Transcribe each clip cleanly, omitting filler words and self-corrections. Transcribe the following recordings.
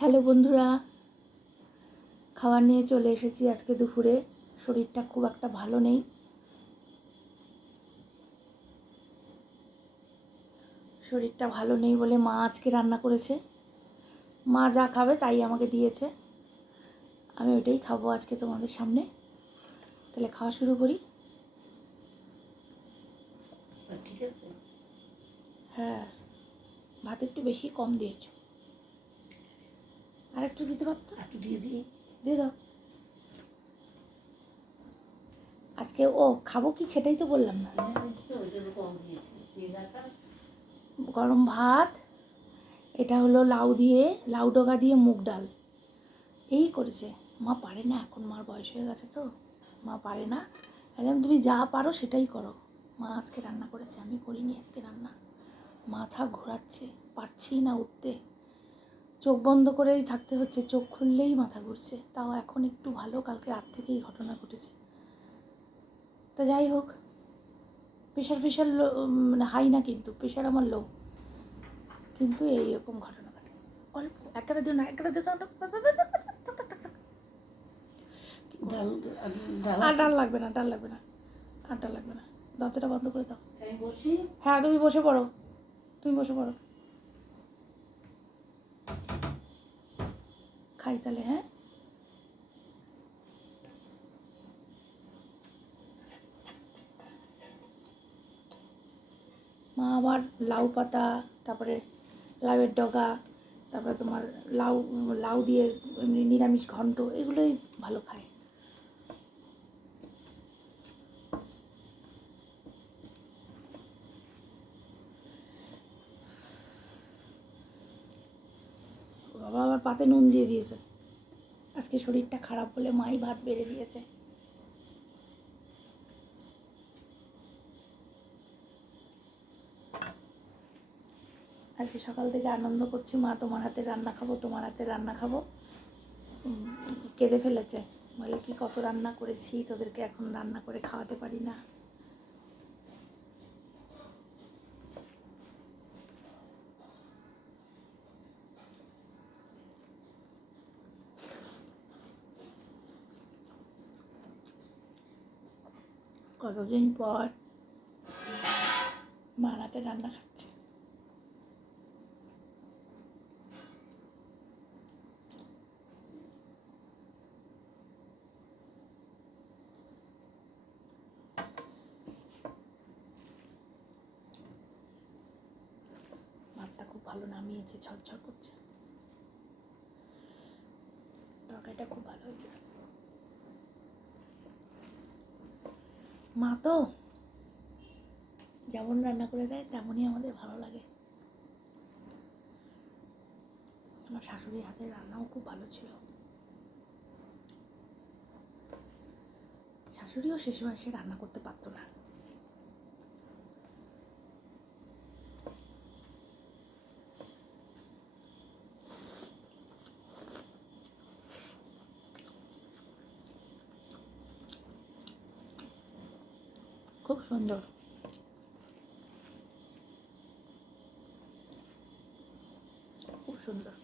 হ্যালো বন্ধুরা, খাবার নিয়ে চলে এসেছি আজকে দুপুরে। শরীরটা খুব একটা ভালো নেই। বলে মা আজকে রান্না করেছে। মা যা খাবে তাই আমাকে দিয়েছে, আমি ওইটাই খাবো আজকে তোমাদের সামনে। তাহলে খাওয়া শুরু করি। ঠিক আছে। হ্যাঁ, ভাত একটু বেশি কম দিয়েছো, আর একটু দিতে পারতো। একটু দিয়ে দিই। দিয়ে দাও। আজকে খাবো কি সেটাই তো বললাম না। গরম ভাত, এটা হলো লাউ ডগা দিয়ে মুগ ডাল, এই করেছে। মা পারে না, এখন মার বয়স হয়ে গেছে তো মা পারে না। বললাম তুমি যা পারো সেটাই করো। মা আজকে রান্না করেছে, আমি করিনি আজকে রান্না। মাথা ঘোরাচ্ছে, পারছি না উঠতে, চোখ বন্ধ করেই থাকতে হচ্ছে, চোখ খুললেই মাথা ঘুরছে। তাও এখন একটু ভালো, কালকে রাত থেকেই ঘটনা ঘটেছে। তা যাই হোক, প্রেশার লো, মানে হাই না, কিন্তু প্রেশার আমার লো, কিন্তু এইরকম ঘটনা ঘটে। অল্প একটা দিও না, একটা দিও না। আর ডাল লাগবে না, আর ডাল লাগবে না। দরজাটা বন্ধ করে দাও। হ্যাঁ, তুমি বসে পড়ো, খাই তাহলে। হ্যাঁ, মা আবার লাউ পাতা, তারপরে লাউয়ের ডগা, তারপরে তোমার লাউ দিয়ে এমনি নিরামিষ ঘন্ট, এগুলোই ভালো খায়। বাবা আবার পাতে নুন দিয়ে দিয়েছে। আজকে শরীরটা খারাপ বলে মাই ভাত বেড়ে দিয়েছে। আজকে সকাল থেকে আনন্দ করছি, মা তোমার হাতে রান্না খাবো। কেঁদে ফেলেছে, বলে কি কত রান্না করেছি, তোদেরকে এখন রান্না করে খাওয়াতে পারি না। কতদিন পর মার হাতে রান্না খাচ্ছে। ভাতটা খুব ভালো নামিয়েছে, ঝরঝর করছে, তরকারিটা খুব ভালো হয়েছে। মা তো যেমন রান্না করে দেয় তেমনই আমাদের ভালো লাগে। আমার শাশুড়ির হাতের রান্নাও খুব ভালো ছিল। শাশুড়িও শেষ বয়সে রান্না করতে পারতো না। খুব সুন্দর। খুব সুন্দর।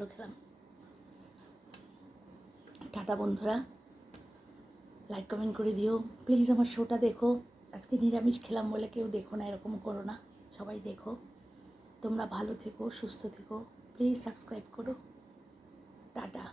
ভালো খেলাম। টাটা বন্ধুরা, লাইক কমেন্ট করে দিও প্লিজ। আমার শোটা দেখো। আজকে নিরামিষ খেলাম বলে কেউ দেখো না, এরকম করো না, সবাই দেখো। তোমরা ভালো থেকো, সুস্থ থেকো, প্লিজ সাবস্ক্রাইব করো। টাটা।